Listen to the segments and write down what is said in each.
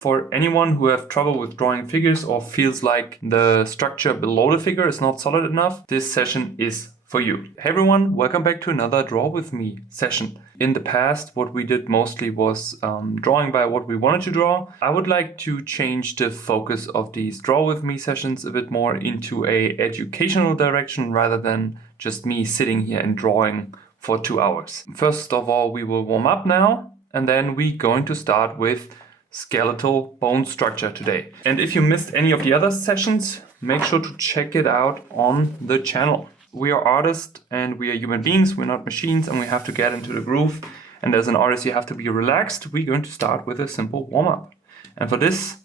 For anyone who have trouble with drawing figures or feels like the structure below the figure is not solid enough, this session is for you. Hey everyone, welcome back to another Draw With Me session. In the past, what we did mostly was drawing by what we wanted to draw. I would like to change the focus of these Draw With Me sessions a bit more into a educational direction rather than just me sitting here and drawing for 2 hours. First of all, we will warm up now, and then we're going to start with skeletal bone structure today. And if you missed any of the other sessions, make sure to check it out on the channel. We are artists and we are human beings, we're not machines, and we have to get into the groove. And as an artist, you have to be relaxed. We're going to start with a simple warm-up. And for this,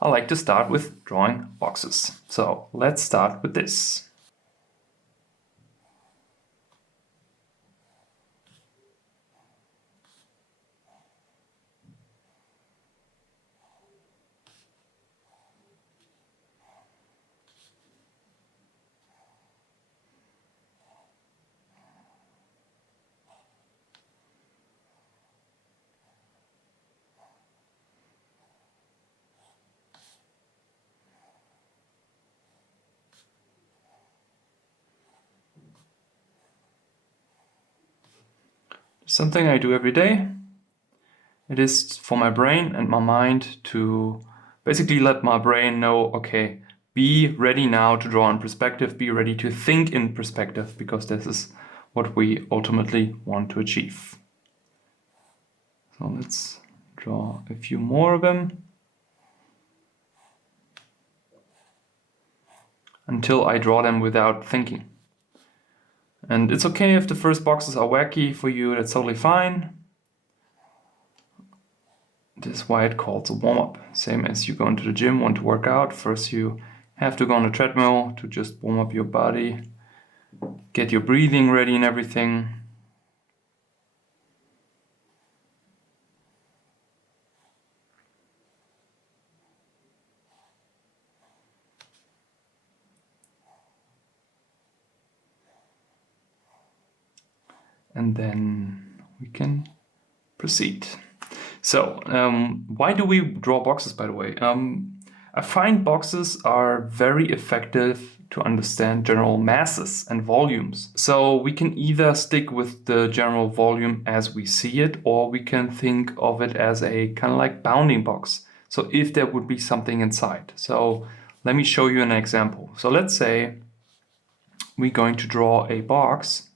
I like to start with drawing boxes. So let's start with this. Something I do every day. It is for my brain and my mind to basically let my brain know, okay, be ready now to draw in perspective, be ready to think in perspective, because this is what we ultimately want to achieve. So let's draw a few more of them until I draw them without thinking. And it's okay if the first boxes are wacky for you, that's totally fine. This is why it calls a warm-up. Same as you go into the gym, want to work out. First you have to go on a treadmill to just warm up your body, get your breathing ready and everything. And then we can proceed. So, why do we draw boxes, by the way? I find boxes are very effective to understand general masses and volumes. So we can either stick with the general volume as we see it, or we can think of it as a kind of like bounding box. So if there would be something inside. So let me show you an example. So let's say we're going to draw a box.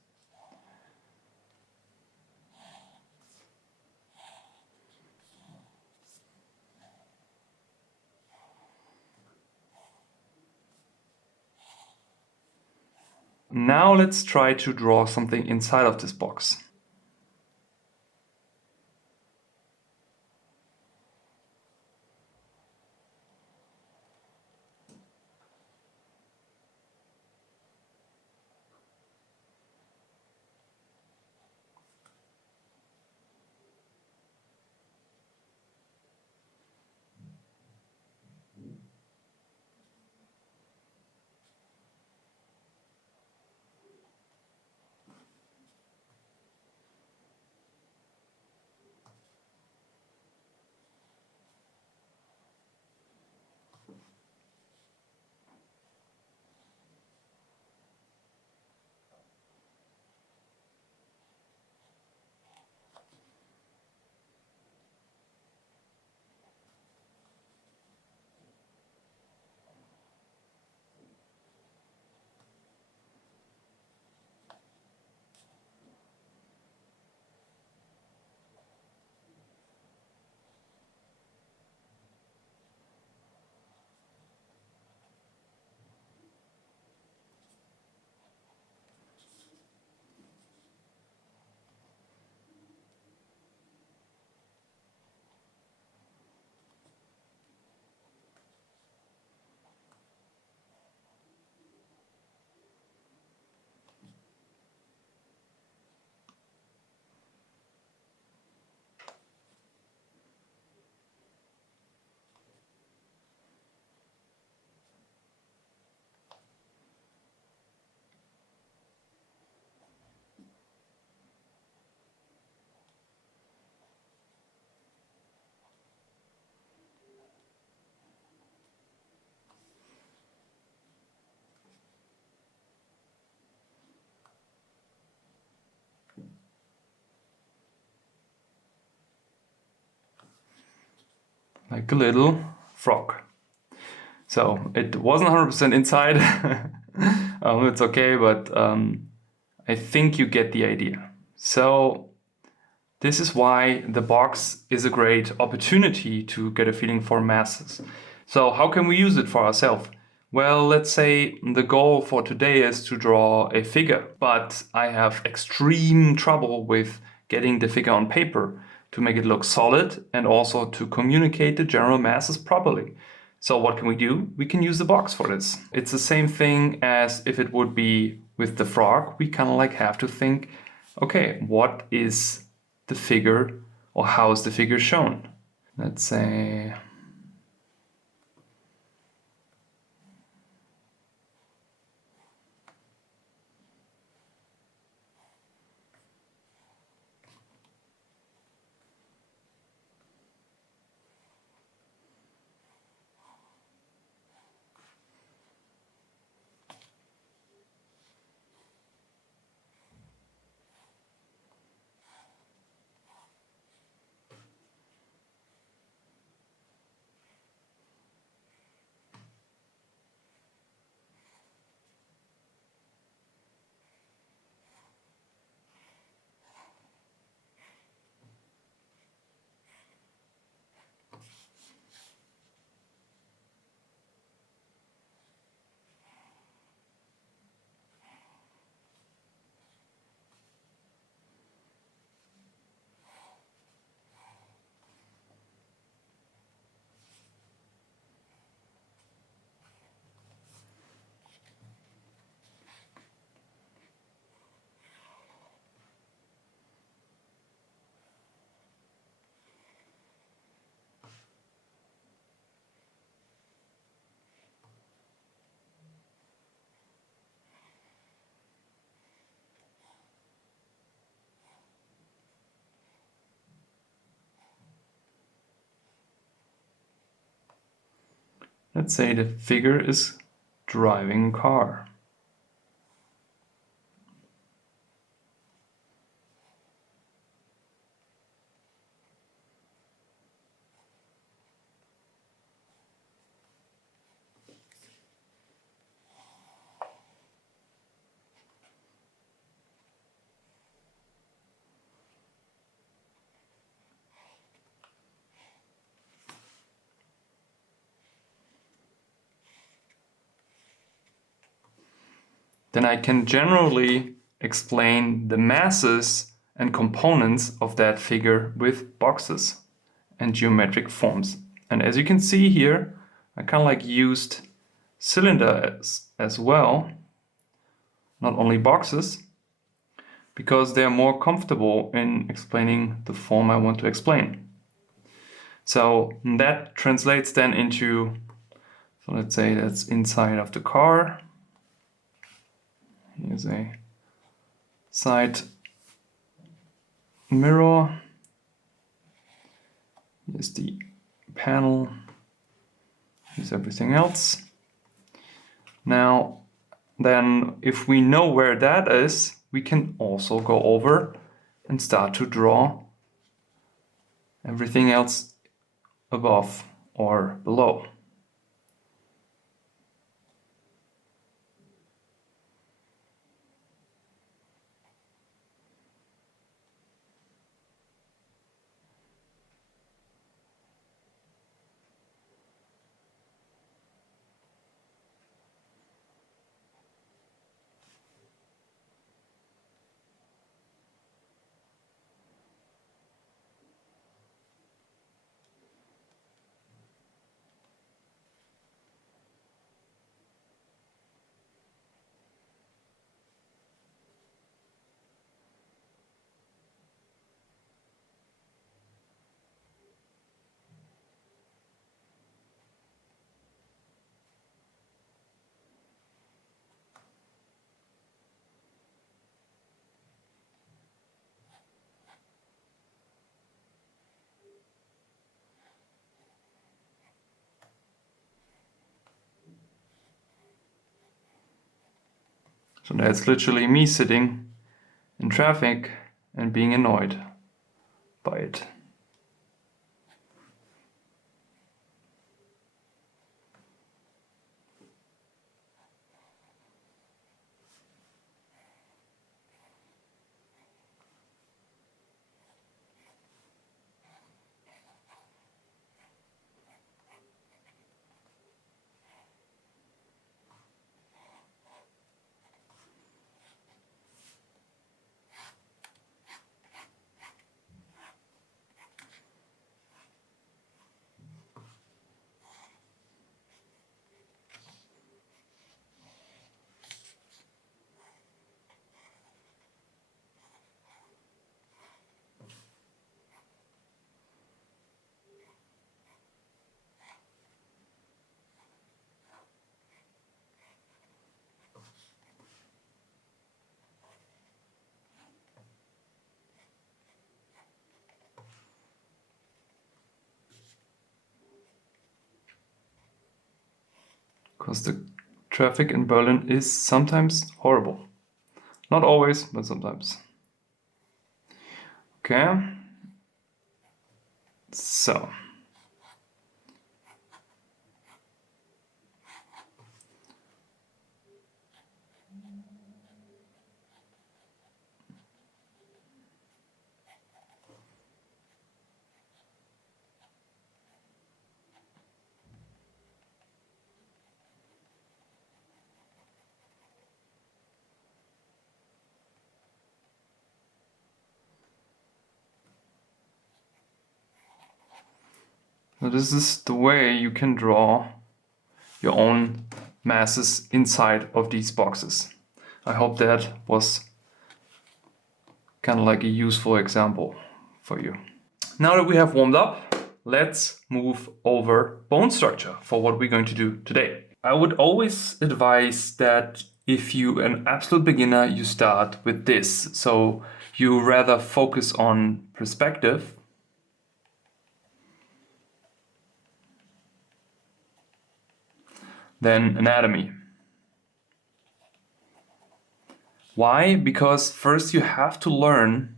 Now let's try to draw something inside of this box. like a little frog. So it wasn't 100% inside. It's okay, but I think you get the idea. So this is why the box is a great opportunity to get a feeling for masses. So how can we use it for ourselves? Well, let's say the goal for today is to draw a figure, but I have extreme trouble with getting the figure on paper to make it look solid and also to communicate the general masses properly. So what can we do? We can use the box for this. It's the same thing as if it would be with the frog. We kind of like have to think, okay, what is the figure or how is the figure shown? Let's say the figure is driving a car. Then I can generally explain the masses and components of that figure with boxes and geometric forms. And as you can see here, I kind of like used cylinder as well, not only boxes, because they're more comfortable in explaining the form I want to explain. So that translates then into, so let's say that's inside of the car. Here's a side mirror. Here's the panel. Here's everything else. Now, then if we know where that is, we can also go over and start to draw everything else above or below. So that's literally me sitting in traffic and being annoyed by it. because the traffic in Berlin is sometimes horrible. Not always, but sometimes. Okay. So. So this is the way you can draw your own masses inside of these boxes. I hope that was kind of like a useful example for you. Now that we have warmed up, let's move over bone structure for what we're going to do today. I would always advise that if you're an absolute beginner, you start with this. So you rather focus on perspective than anatomy. Why? Because first you have to learn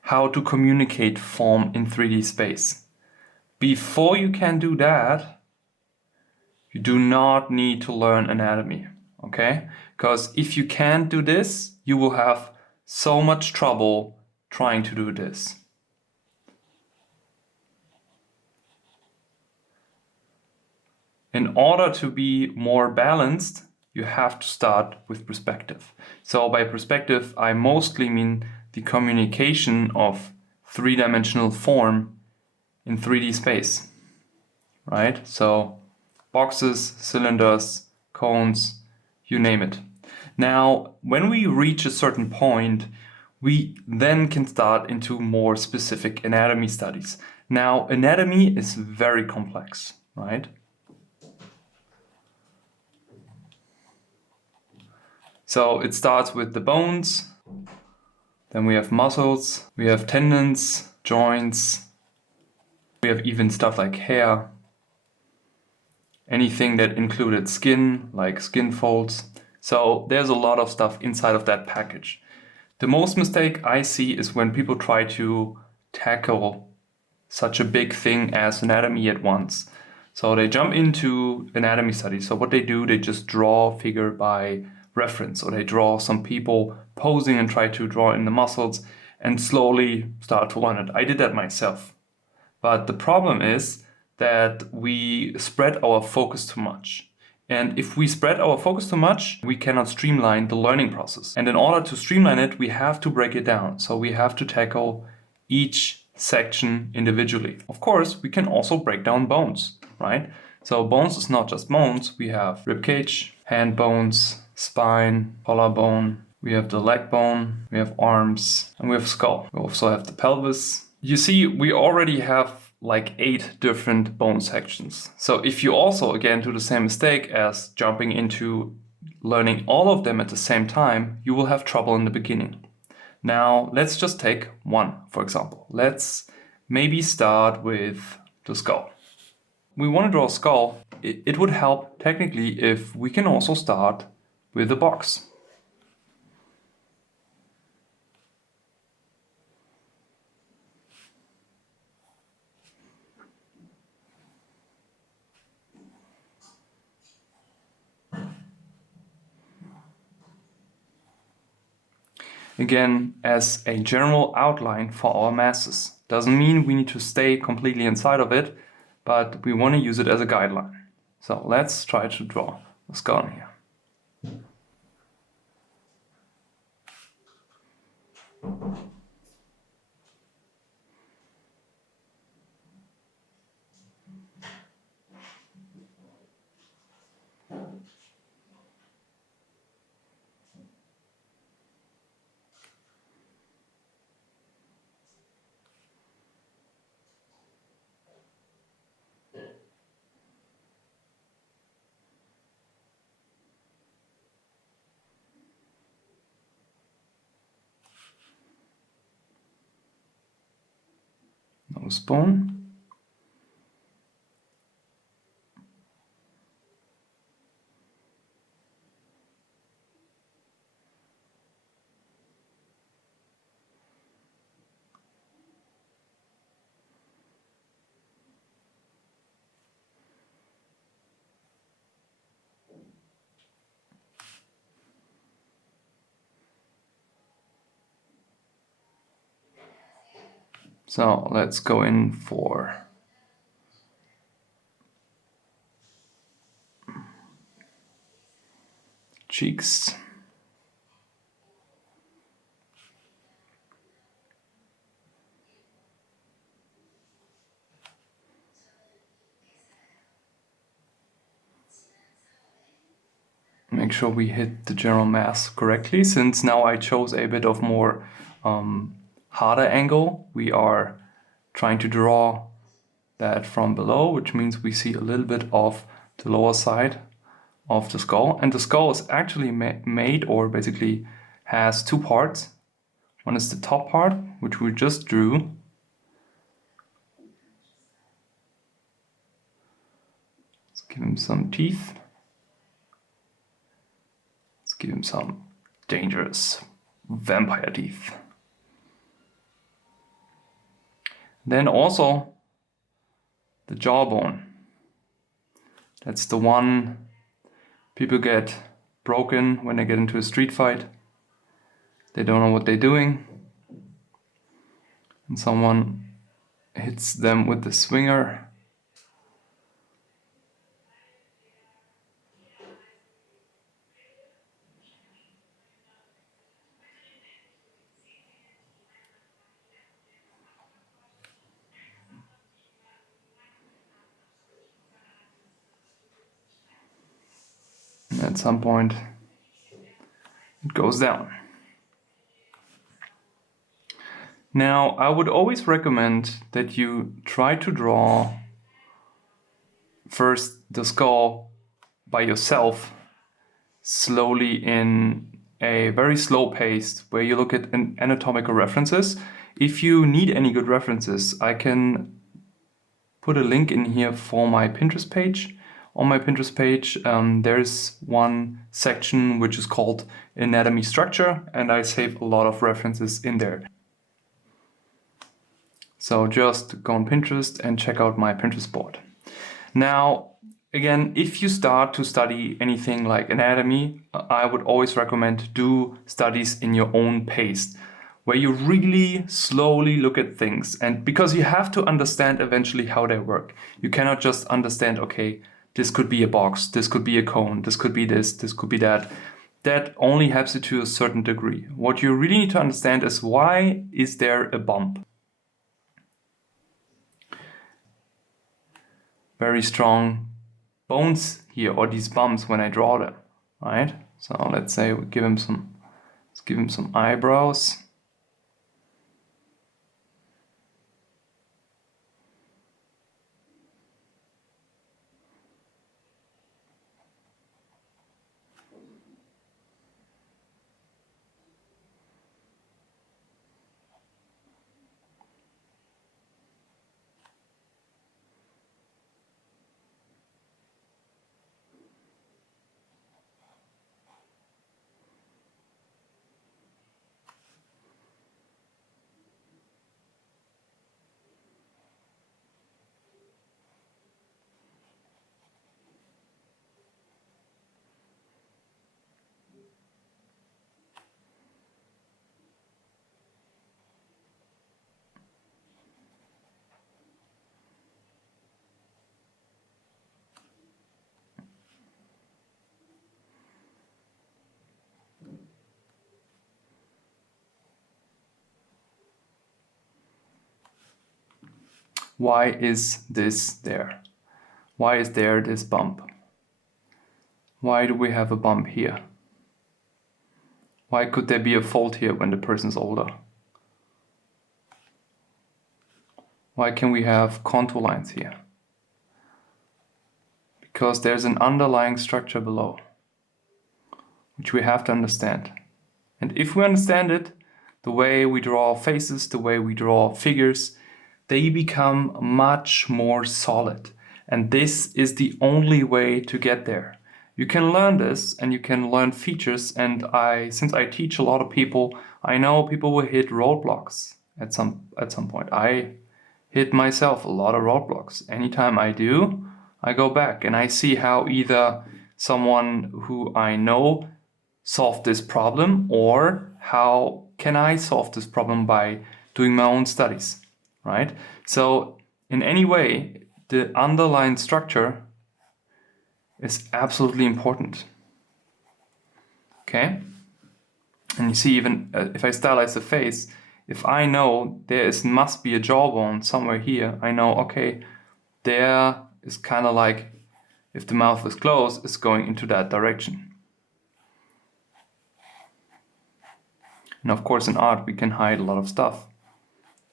how to communicate form in 3D space. Before you can do that, you do not need to learn anatomy, okay? Because if you can't do this, you will have so much trouble trying to do this. In order to be more balanced, you have to start with perspective. So by perspective, I mostly mean the communication of three-dimensional form in 3D space, right? So boxes, cylinders, cones, you name it. Now, when we reach a certain point, we then can start into more specific anatomy studies. Now, anatomy is very complex, right? So it starts with the bones, then we have muscles, we have tendons, joints, we have even stuff like hair, anything that included skin, like skin folds. So there's a lot of stuff inside of that package. The most mistake I see is when people try to tackle such a big thing as anatomy at once. So they jump into anatomy studies. So what they do, they just draw figure by reference, or they draw some people posing and try to draw in the muscles and slowly start to learn it. I did that myself. But the problem is that we spread our focus too much. And if we spread our focus too much, we cannot streamline the learning process. And in order to streamline it, we have to break it down. So we have to tackle each section individually. Of course, we can also break down bones, right? So bones is not just bones. We have rib cage, hand bones, spine, collarbone. We have the leg bone, we have arms, and we have skull. We also have the pelvis. You see, we already have like 8 different bone sections. So if you also again do the same mistake as jumping into learning all of them at the same time, you will have trouble in the beginning. Now let's just take one, for example. Let's maybe start with the skull. We want to draw a skull. It would help technically if we can also start with the box. Again, as a general outline for our masses. Doesn't mean we need to stay completely inside of it, but we want to use it as a guideline. So let's try to draw the skull here. Nose bone. So let's go in for cheeks. Make sure we hit the general mass correctly. Since now I chose a bit of more harder angle, we are trying to draw that from below, which means we see a little bit of the lower side of the skull. And the skull is actually made, or basically has two parts. One is the top part, which we just drew. Let's give him some teeth. Let's give him some dangerous vampire teeth. Then also the jawbone. That's the one people get broken when they get into a street fight. They don't know what they're doing. And someone hits them with the swinger. And at some point it goes down. Now, I would always recommend that you try to draw first the skull by yourself, slowly in a very slow pace, where you look at anatomical references. If you need any good references, I can put a link in here for my Pinterest page. On my Pinterest page, there's one section which is called Anatomy Structure, and I save a lot of references in there. So just go on Pinterest and check out my Pinterest board. Now, again, if you start to study anything like anatomy, I would always recommend do studies in your own pace, where you really slowly look at things. And because you have to understand eventually how they work. You cannot just understand, okay, this could be a box, this could be a cone, this could be this could be that. That only helps you to a certain degree. What you really need to understand is, why is there a bump? Very strong bones here, or these bumps when I draw them, right? So let's say we give him some eyebrows. Why is this there? Why is there this bump? Why do we have a bump here? Why could there be a fold here when the person's older? Why can we have contour lines here? Because there's an underlying structure below, which we have to understand. And if we understand it, the way we draw faces, the way we draw figures, they become much more solid. And this is the only way to get there. You can learn this, and you can learn features, and since I teach a lot of people, I know people will hit roadblocks at some point. I hit myself a lot of roadblocks. Anytime I do, I go back and I see how either someone who I know solved this problem, or how can I solve this problem by doing my own studies. right? So in any way, the underlying structure is absolutely important. Okay? And you see, even if I stylize the face, if I know must be a jawbone somewhere here, I know, okay, there is kind of like, if the mouth is closed, it's going into that direction. And of course in art we can hide a lot of stuff.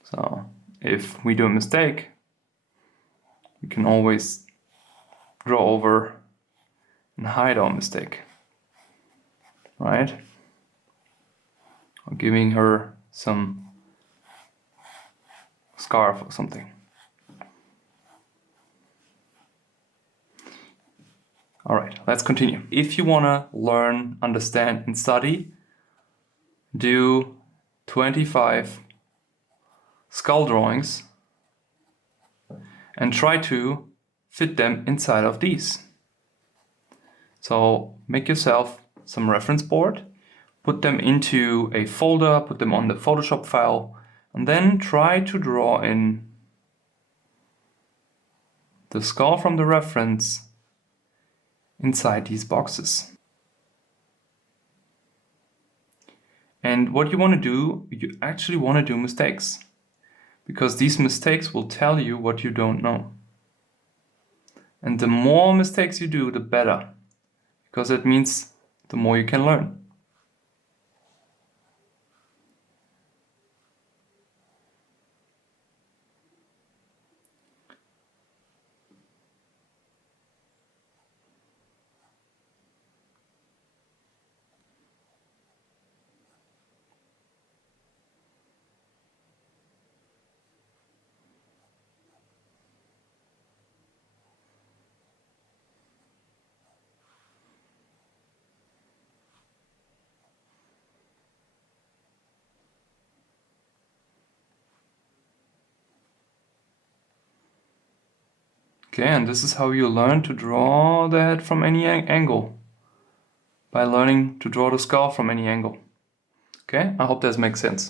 So if we do a mistake, we can always draw over and hide our mistake, right? Or giving her some scarf or something. All right, let's continue. If you want to learn, understand, and study, do 25 skull drawings and try to fit them inside of these. So make yourself some reference board, put them into a folder, put them on the Photoshop file, and then try to draw in the skull from the reference inside these boxes. And what you want to do, you actually want to do mistakes, because these mistakes will tell you what you don't know. And the more mistakes you do, the better, because it means the more you can learn. Okay, and this is how you learn to draw the head from any angle, by learning to draw the skull from any angle. Okay, I hope this makes sense.